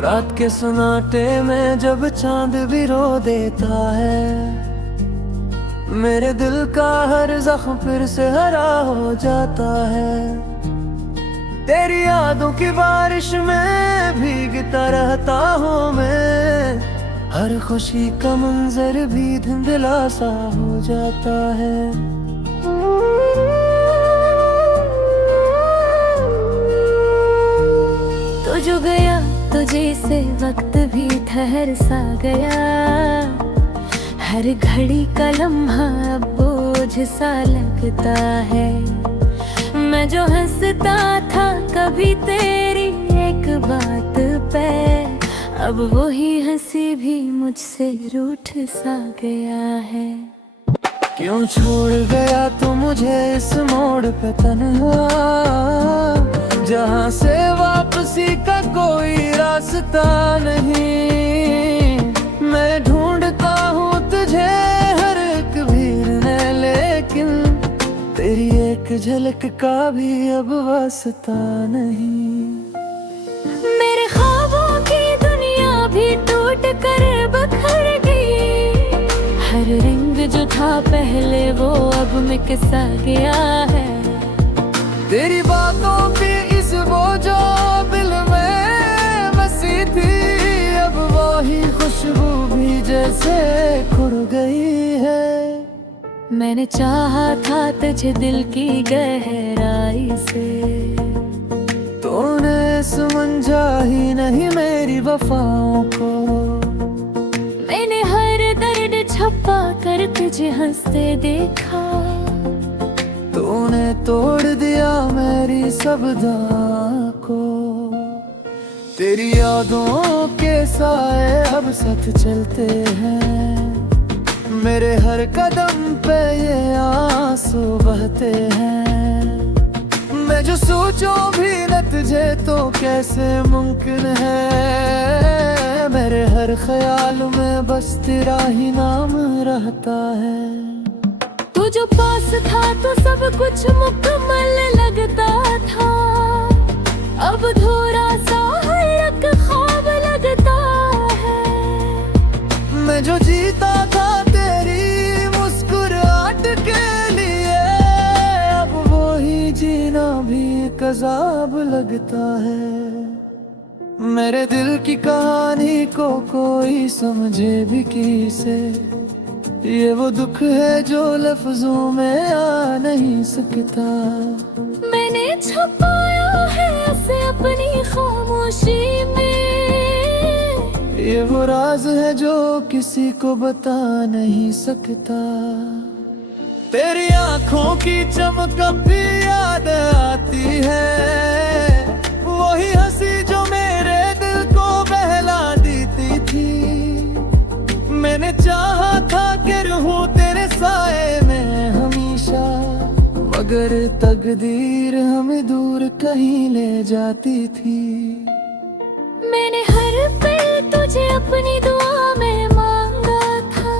रात के सन्नाटे में जब चांद भी रो देता है, मेरे दिल का हर जख्म फिर से हरा हो जाता है। तेरी यादों की बारिश में भीगता रहता हूँ मैं, हर खुशी का मंजर भी धुंधला सा हो जाता है। तू जो गया तुझे से वक्त भी ठहर सा गया, हर घड़ी का लम्हा अब बोझ सा लगता है। मैं जो हंसता था कभी तेरी एक बात पे, अब वही हंसी भी मुझसे रूठ सा गया है। क्यों छोड़ गया तू मुझे इस मोड़ पे तन्हा, जहाँ से वापसी का कोई रास्ता नहीं। मैं ढूंढता हूँ तुझे हर एक भीड़ में, लेकिन तेरी एक झलक का भी अब वास्ता नहीं। मेरे ख्वाबों की दुनिया भी टूट कर बखर गई, हर रंग जो था पहले वो अब मिट सा गया है। तेरी बातों की इस बोझो दिल में बसी थी, अब वही खुशबू भी जैसे खुर गई है। मैंने चाहा था तुझे दिल की गहराई से, तूने समझा ही नहीं मेरी वफाओं को। मैंने हर दर्द छुपा कर तुझे हंसते देखा, तूने तोड़ दिया मेरी सब दां को। तेरी यादों के साए अब साथ चलते हैं, मेरे हर कदम पे ये आंसू बहते हैं। मैं जो सोचूं भी न तुझे तो कैसे मुमकिन है, मेरे हर ख्याल में बस तेरा ही नाम रहता है। तू जो पास था तो सब कुछ मुकम्मल लगता था, अब अधूरा सा हर एक ख्वाब लगता है। मैं जो जीता था तेरी मुस्कुराहट के लिए, अब वही जीना भी एक अज़ाब लगता है। मेरे दिल की कहानी को कोई समझे भी किसे, ये वो दुख है जो लफ्जों में आ नहीं सकता। मैंने छुपाया है इसे अपनी खामोशी में, ये वो राज है जो किसी को बता नहीं सकता। तेरी आंखों की चमक भी याद आती है, वही हंसी जो मेरे दिल को बहला देती थी। मैंने चाहा था कि रहूं तेरे साए में हमेशा, मगर तकदीर हमें दूर कहीं ले जाती थी। मैंने हर पल तुझे अपनी दुआ में मांगा था,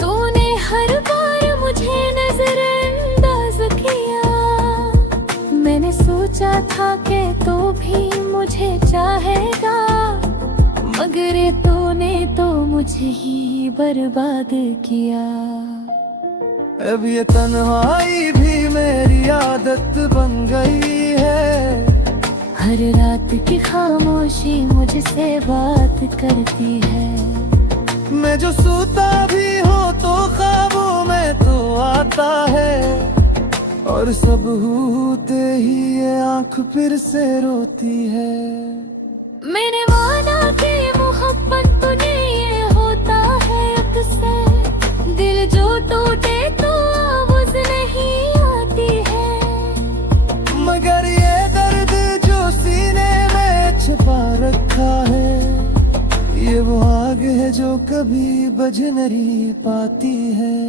तूने हर बार मुझे नजरअंदाज किया। मैंने सोचा था कि तू भी मुझे चाहेगा, मगर तूने तो मुझे ही बर्बाद किया। अब ये तन्हाई भी मेरी आदत बन गई है, हर रात की खामोशी मुझसे बात करती है। मैं जो सोता भी हूँ तो ख्वाबों में तो आता है, और सब होते ही ये आँख फिर से रोती है। मैंने माना कि मोहब्बत तूने ये होता है अक्सर, दिल जो टूटे तो आवाज़ नहीं आती है। मगर ये दर्द जो सीने में छुपा रखा है, ये वो आग है जो कभी बुझ नहीं पाती है।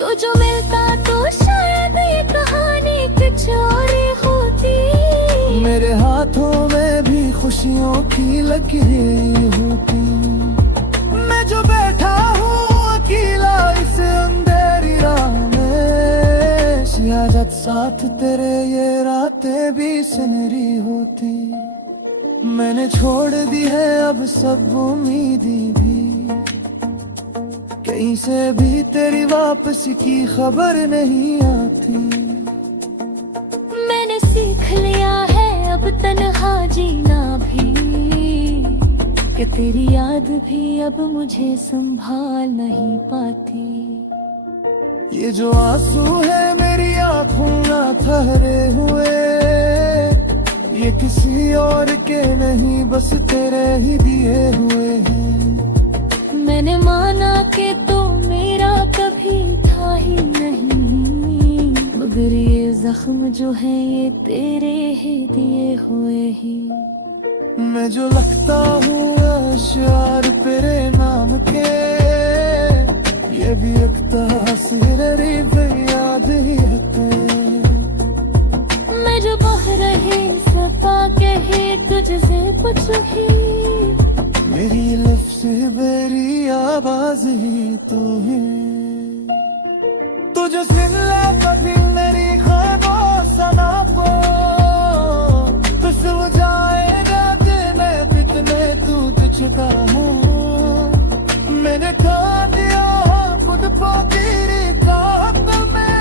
तो जो मिलता तो शायद ये कहानी कुछ और होती, मेरे हाथों में भी खुशियों की लकीरें होती। मैं जो बैठा हूँ अकेला इस अंधेरी राह में, शायद साथ तेरे ये रातें भी सुनहरी होती। मैंने छोड़ दी है अब सब उम्मीदें भी, कहीं से भी तेरी वापसी की खबर नहीं आती। मैंने सीख लिया है अब तन्हा जीना भी, कि तेरी याद भी अब मुझे संभाल नहीं पाती। ये जो आंसू है मेरी आंखों ना ठहरे हुए, ये किसी और के नहीं बस तेरे ही दिए हुए हैं। मैंने माना कि तो मेरा कभी था ही नहीं, मगर ये जख्म जो है ये तेरे ही दिए हुए ही। मैं जो लिखता हूँ अशआर तेरे नाम के, ये भी एक तासीर याद ही है। मैं जो बह रही सता के ही तुझसे कुछ ही, मेरी लफ्ज़ मेरी आवाज ही तू है। तुझे सुन ले कभी मेरी खामोशना को, तो सुन जाएगा दिन कितने तू चुका है। मैंने खा दिया खुद को तेरी ताकत में,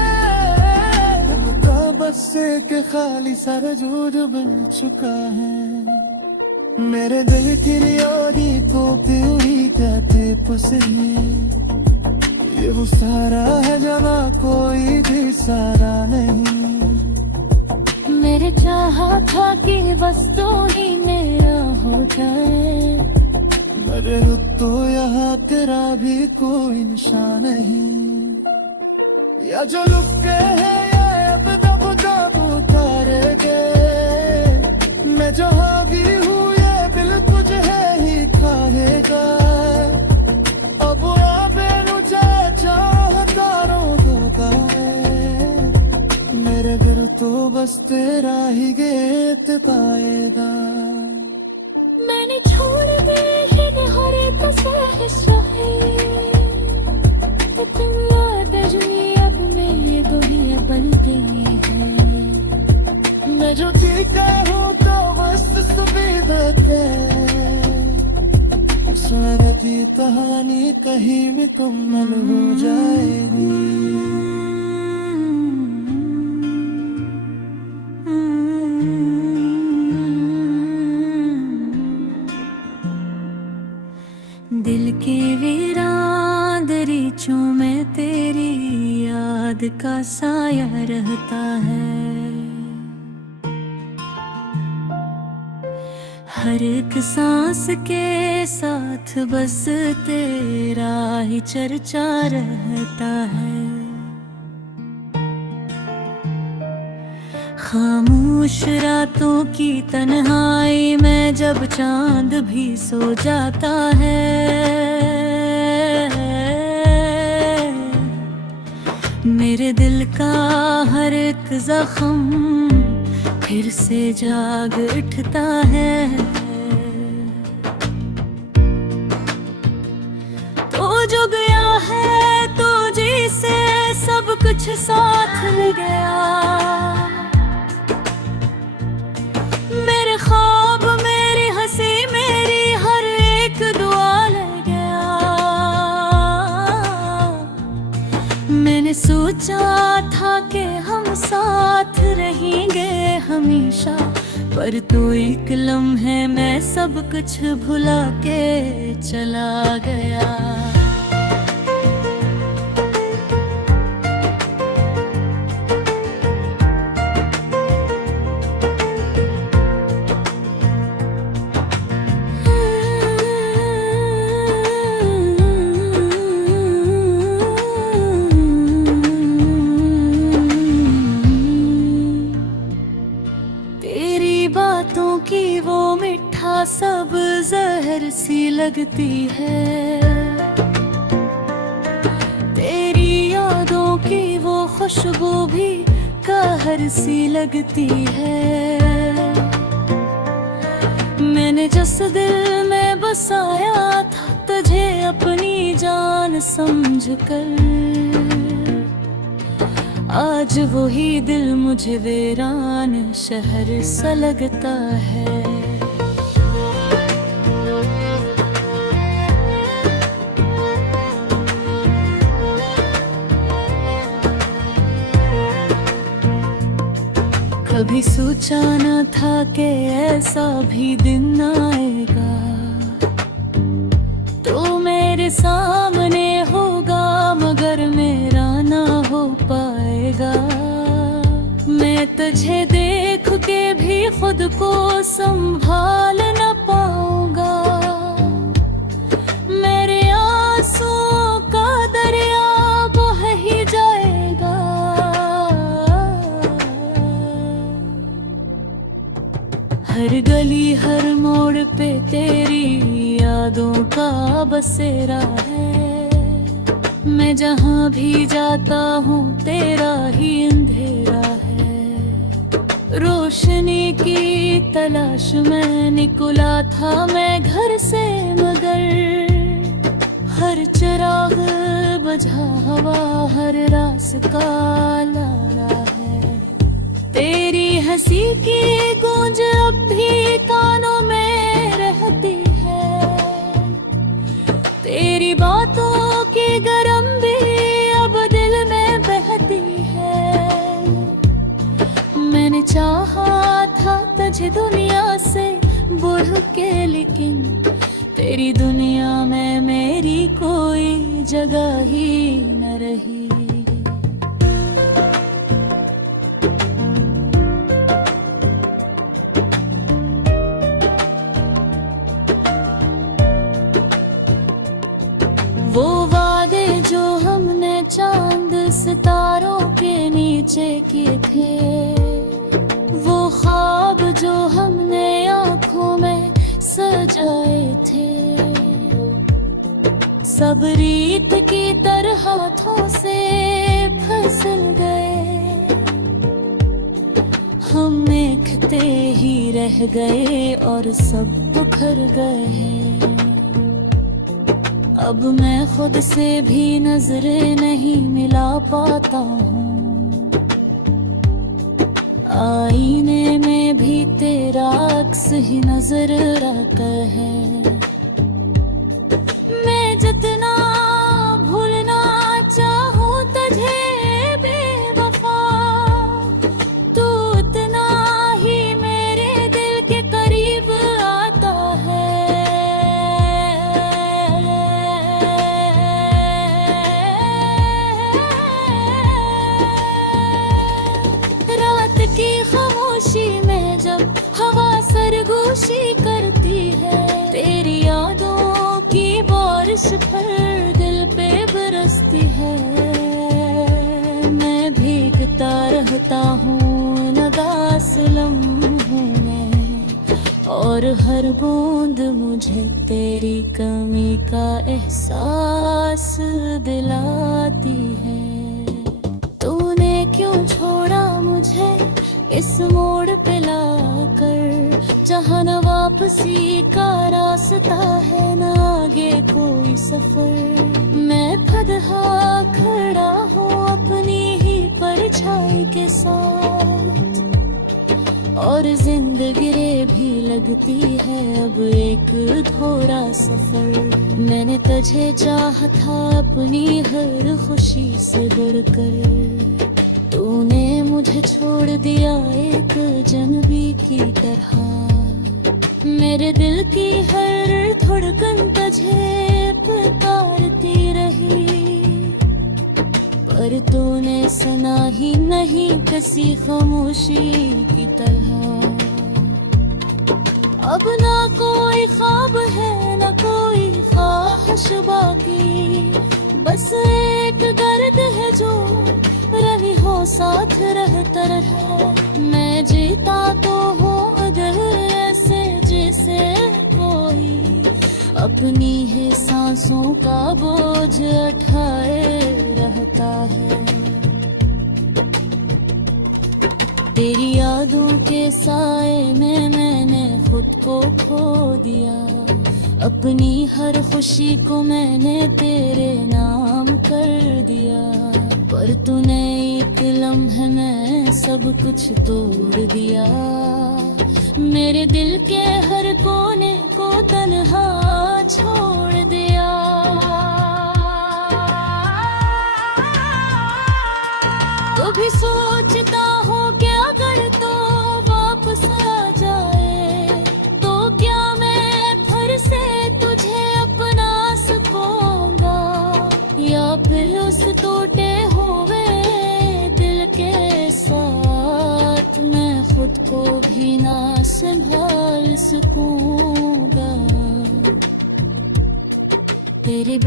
तो बस के खाली सर जो बन चुका है। मेरे दिल की यादी को पूरी कहते पुसली, ये वो सारा है जहाँ कोई भी सारा नहीं। मेरे चाहा था कि बस तू ही मेरा हो जाए, मरे तो यहाँ तेरा भी कोई निशान नहीं। या जो लुके हैं या अब तब जब उतारे गए, मैं जो हावी हूँ ये दिल तुझे ही खाएगा। अब आबे मुझे चाहता रोका है, मेरे दिल तो बस तेरा ही गेत पाएगा। मैंने छोड़ दी हर एक सहे, तुम याद जुई अब मेरे को ही बनती है। मैं जो ठीक हूँ तो बस सुविधा है, सारी कहानी कहीं मुकम्मल हो जाएगी। दिल की वीरान दरीचों में तेरी याद का साया रहता है। हर एक सांस के साथ बस तेरा ही चर्चा रहता है। खामोश रातों की तन्हाई में जब चांद भी सो जाता है, मेरे दिल का हर एक जख्म फिर से जाग उठता है। तो जो गया है तो जी से सब कुछ साथ ले गया, मेरे ख्वाब मेरी हंसी मेरी हर एक दुआ ले गया। मैंने सोचा था कि हम साथ रहेंगे हमेशा, पर तो एक लम्हे में सब कुछ भुला के चला गया। बातों की वो मिठा सब जहर सी लगती है, तेरी यादों की वो खुशबू भी कहर सी लगती है। मैंने जिस दिल में बसाया था तुझे अपनी जान समझकर, आज वही दिल मुझे वीरान शहर सा लगता है। कभी सोचा न था कि ऐसा भी दिन आएगा, तो मेरे सामने होगा मगर मेरा ना हो पाएगा। मैं तुझे देख के भी खुद को संभाल न पाऊंगा, मेरे आंसुओं का दरिया बह ही जाएगा। हर गली हर मोड़ पे तेरी यादों का बसेरा है, मैं जहाँ भी जाता हूँ तेरा ही अंधेरा है। रोशनी की तलाश में निकला था मैं घर से, मगर हर चिराग बुझा हवा हर रास्ता लाला है। तेरी हंसी की गूंज अब भी कानों में रहती है, तेरी बातों की गरम भी अब दिल में बहती है। मैंने चाहा था तुझे दुनिया से बढ़ के, लेकिन तेरी दुनिया में मेरी कोई जगह ही न रही। वो वादे जो हमने चांद सितारों के नीचे किए थे, वो ख्वाब जो हमने आँखों में सजाए थे, सब रीत की तरह हाथों से फिसल गए। हम देखते ही रह गए और सब बिखर गए हैं। अब मैं खुद से भी नजरें नहीं मिला पाता हूँ, आईने में भी तेरा अक्स ही नजर आता है। मैं जितना भूलना चाहूँ तुझे बेवफा, तू उतना ही मेरे दिल के करीब आता है। की खामोशी में जब हवा सरगोशी करती है, तेरी यादों की बारिश फिर दिल पे बरसती है। मैं भीगता रहता हूँ उदास लम्हों में, और हर बूंद मुझे तेरी कमी का एहसास दिलाती है। तूने क्यों छोड़ा मुझे इस मोड़ पे लाकर, जहाँ न वापसी का रास्ता है न आगे कोई सफर। मैं फदहा खड़ा हूँ अपनी ही परछाई के साथ, और जिंदगी भी लगती है अब एक थोड़ा सफर। मैंने तुझे चाहा था अपनी हर खुशी से बढ़कर, तूने मुझे छोड़ दिया एक जनबी की तरह। मेरे दिल की हर धड़कन तुझे पुकारती रही, पर तूने सुना ही नहीं किसी खामोशी की तरह। अब ना कोई ख्वाब है ना कोई ख्वाहिश बाकी, बस एक दर्द है जो रही हो साथ रहता रहे। मैं जीता तो हूँ दिल ऐसे जिसे कोई अपनी ही सांसों का बोझ उठाए रहता है। तेरी यादों के साए में मैंने खुद को खो दिया, अपनी हर खुशी को मैंने तेरे नाम कर दिया। पर तूने एक लम्हे में सब कुछ तोड़ दिया, मेरे दिल के हर कोने को तन्हा छोड़ दिया। कभी सोचता हूँ कि अगर तो सकूंगा तेरी